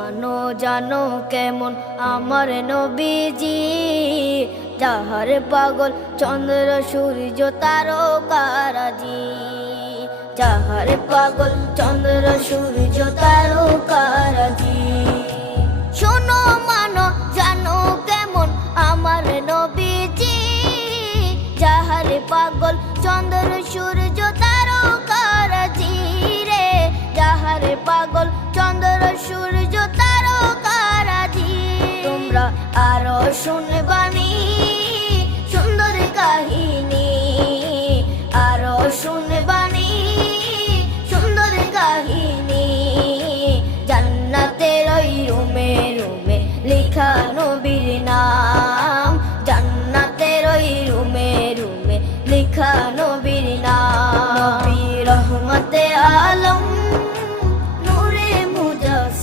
মানো জানো কেমন আমার নবীজি, যাহার পাগল চন্দ্র সূর্য তারকারাজি, যাহার পাগল চন্দ্র সূর্য তারকারাজি। শোনো মানো জানো কেমন আমার নবীজি, যাহার পাগল চন্দ্র সূর্য তারকারাজি রে, যাহার পাগল চন্দ্র সূর্য তারকারাজি। তোমরা আরো শুনবানি